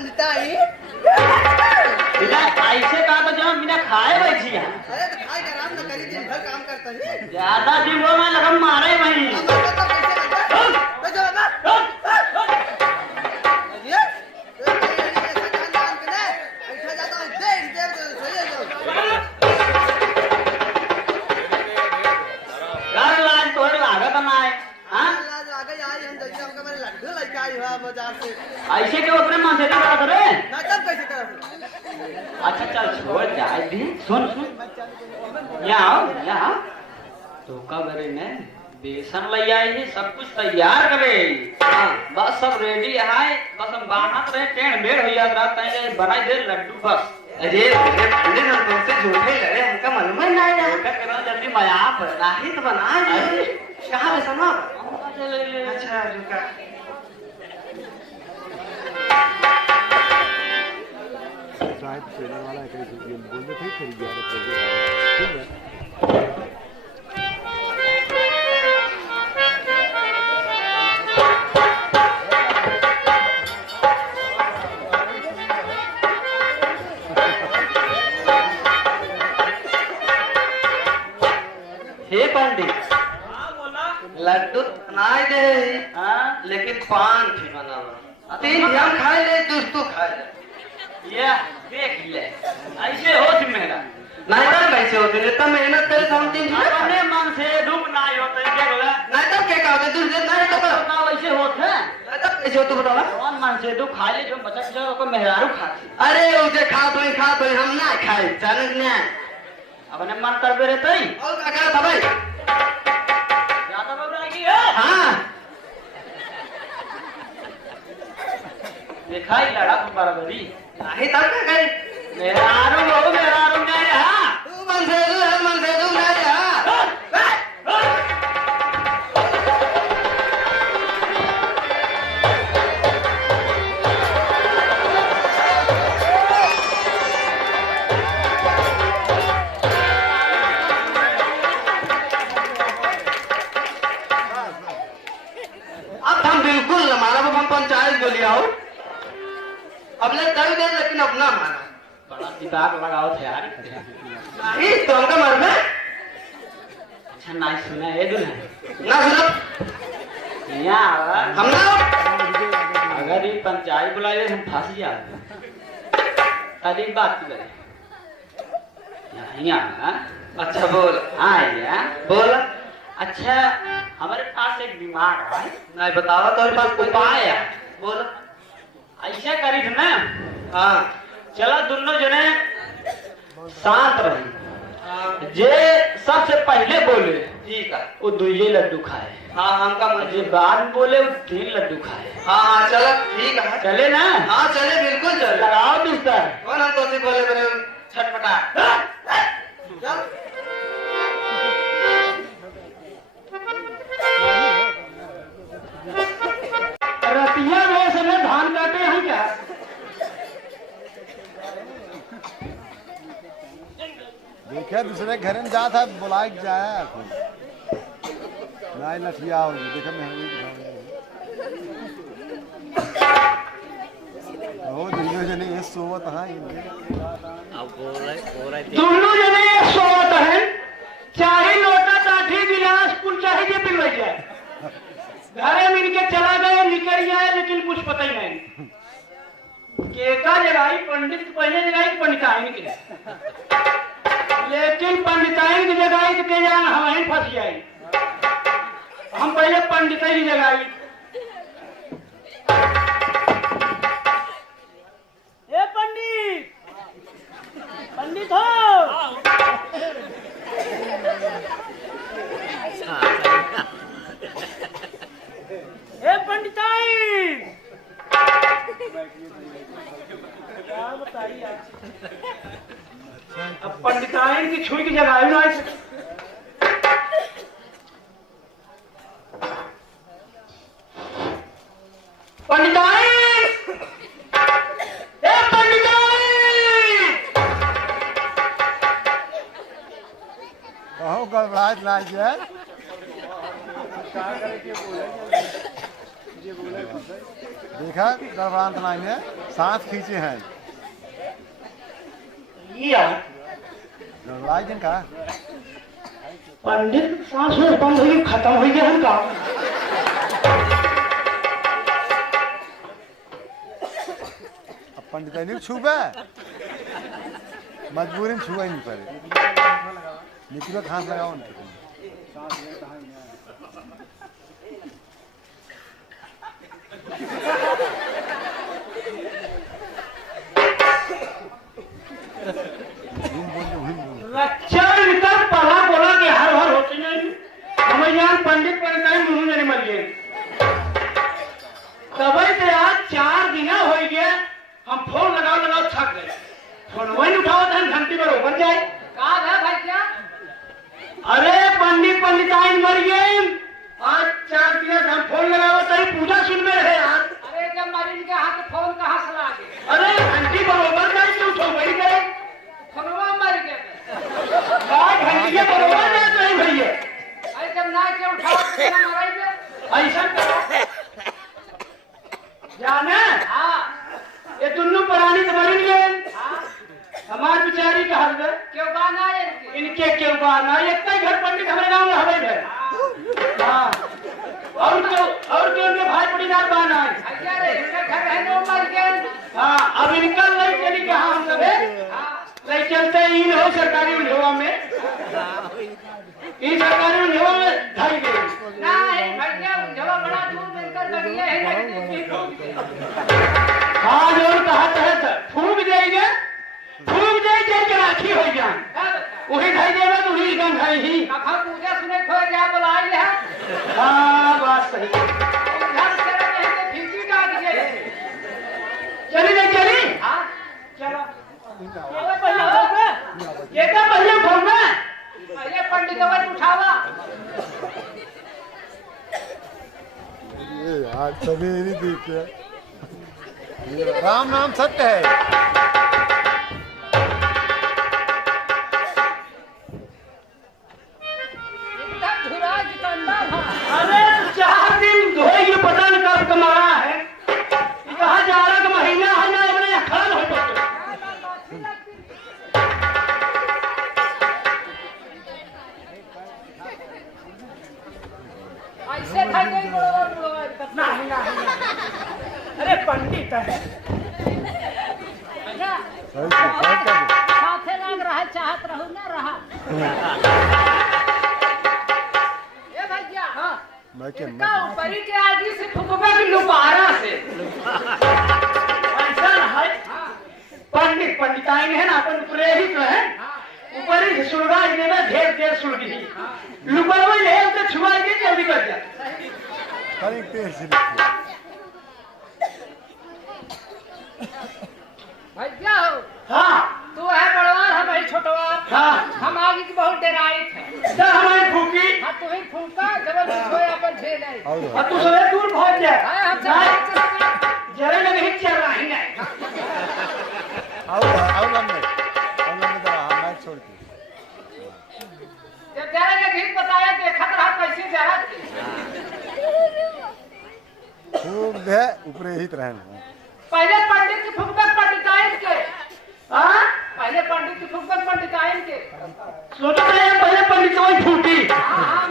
पंडिताई बिना ऐसे कहा तो जब बिना खाए बैठी है। अरे तो खाई का आराम न करी दिन भर काम करता है ज्यादा दिन वो मैं लगन मारे वही ऐसे क्यों अपने मन से करा करे अच्छा चल छोड़ जाए भी सुन सुन यहाँ आओ तो कब रे ने बेसन ले आई सब कुछ तैयार करे हाँ बस सब रेडी है बस हम बाहर रहे टेढ़ मेढ़ हो जाता है बनाई दे लड्डू बस अरे पंडित हम तुमसे झूठे लड़े हमका मालूम है क्या करो जल्दी मजाक नहीं तो बना कहाँ पे सुनो अच्छा रुका शायद ट्रेलर वाला कहीं बोलते थे फिर 11 ठीक है हे पंडित लड्डू बनाए दे लेकिन पान भी बनावा 3 हम खाए ले दोस्तों खाए ले ये देख ले ऐसे हो तुम मेरा नहीं तो कैसे होते ले तो मेहनत करे तो हम 3 अपने मन से दुख ना होते देख ले नहीं तो क्या कहते दूसरे नहीं तो ना वैसे होते नहीं तो कैसे होते बताओ कौन मन से दुख खा ले जो बचा जो को मेहरारू खाती अरे उसे खा तो हम ना खाए जानक ने अपने मन करबे रहते ही और क्या था भाई ज्यादा बबरा की है हां देखा ही लड़ा बराबरी नहीं तब क्या करे मेहरारू नहीं रहा तू मन से तू नहीं रहा अब हम बिल्कुल हमारा हम पंचायत बोलिया हो अब ले दे लेकिन अपना माना बड़ा दिमाग लगाओ थे यार नहीं तो हमका मर में अच्छा ना सुना है दुल्हन ना सुनो यहाँ हम ना अगर ये पंचायत बुलाए हम फंस जाए तभी बात करें यहाँ अच्छा बोल हाँ बोल अच्छा हमारे पास एक दिमाग है नहीं बतावा तो पास उपाय है बोल ऐसा करी थे ना हाँ चलो दोनों जने शांत रहे जे सबसे पहले बोले ठीक है वो 2 लड्डू खाए हाँ हमका मन जे बाद में बोले वो 3 लड्डू खाए हाँ चलो ठीक है चले ना हाँ चले बिल्कुल चले लगाओ बिस्तर कौन हम तो बोले मेरे छटपटा चल रतिया में समय धान काटे हैं क्या देखा दूसरे घर में जा था बुला के जाया नहीं लठिया हो देखा मैं वो दोनों जने ये सोवत है दोनों जने सोवत है चाहे लोटा काठी गिलास कुल चाहे ये पिलवा जाए घरे में इनके चला गए निकल जाए लेकिन कुछ पता ही नहीं केका जगाई पंडित की पहले जगाई पंडिताइन की लेकिन पंडिताइन की जगाई तो के जान हम वहीं फंस जाए हम पहले पंडिताइन की जगाई ए पंडित पंडित हो ए पंडिताई क्या बताइए अब पंडिताइन की छुई की जगह ना पंडिताइन ए पंडिताइन कहो गड़बड़ाहट ना जाए देखा गड़बड़ांत नाई में सांस खींचे हैं या गड़बड़ाई दिन का पंडित सांस में बंद हुई खत्म हो गया उनका। अब पंडित नहीं छूबे मजबूरी में छुआ ही नहीं पड़े निकलो खांस लगाओ ना अच्छा इतना पढ़ा बोला कि हर हर होती नहीं हमें यहाँ पंडित पंडित मुंह नहीं मर गए तभी से आज 4 दिन हो गया हम फोन लगाओ लगाओ थक गए फोन वही उठाओ तो घंटी पर बन जाए कहा है भाई क्या अरे पंडित पंडिताइन मर गए आज 4 दिन से हम फोन लगाओ तभी पूजा सुन में रहे यार अरे जब मरीज के हाथ फोन कहाँ से लागे अरे घंटी बरोबर नहीं क्यों उठो वही गए फोनवा मर गए घंटी के बरोबर नहीं भैया अरे जब ना के उठाओ तो मराई दे ऐसा करो जाने हाँ ये दोनों पुरानी तो मरी गए हमार बिचारी का हल क्यों बाना है इनके क्यों बाना एक घर पंडित हमारे गांव में हवे है हाँ और क्यों उनके भाई पड़ीदार बाना है अच्छा रे इनका घर है नो मर गए हाँ अब इनका लई चली कहाँ हम सब है लई चलते इन हो सरकारी उद्योगों में इन सरकारी उद्योगों में ढाई गए नहीं भैया उद्योग बड़ा दूर मिलकर बढ़िया है हाँ जो कहा था फूक जाएगा राखी हो जाए वही ढाई देगा तो वही गन खाई ही पूजा सुने खोए जा बुलाए ले हाँ बात सही चली नहीं चली हाँ चलो ये क्या पहले फोन में पहले पंडित उठावा ये यार सवेरे देखते राम नाम सत्य है अरे 4 दिन धोए ये पता नहीं कब कमाया है कहा जा रहा का महीना है ना अपने खड़ा हो पड़ते ऐसे था कोई बड़ा अरे पंडित है साथे लग रहा चाहत रहू ना रहा ऊपरी के आदमी से फुकबा की लुपारा से ऐसा है पंडित पंडिताइन है ना अपन प्रेरित है ऊपरी से सुलगा देना ढेर ढेर सुलगी लुपारा ले उसे छुआ के जल्दी कर जा अरे पेड़ से भैया हो हाँ तू है बड़वार है भाई छोटवार हाँ हम आगे की बहुत डराई थे सर हमारी फूकी हाँ तू ही फूका जब सोए अपन झेल है और तू सोए दूर भाग जा हम जरा नहीं चल रहा है ना आओ लम्बे तो मैं छोड़ के जब जरा नहीं बताया देखा रहा कैसे जरा खूब दे ऊपरे ही रहना पहले पंडित की फुकबत पंडिताइन के हाँ पहले पंडित की फुकबत पंडिताइन के सोचो पहले पंडित वही फूटी हाँ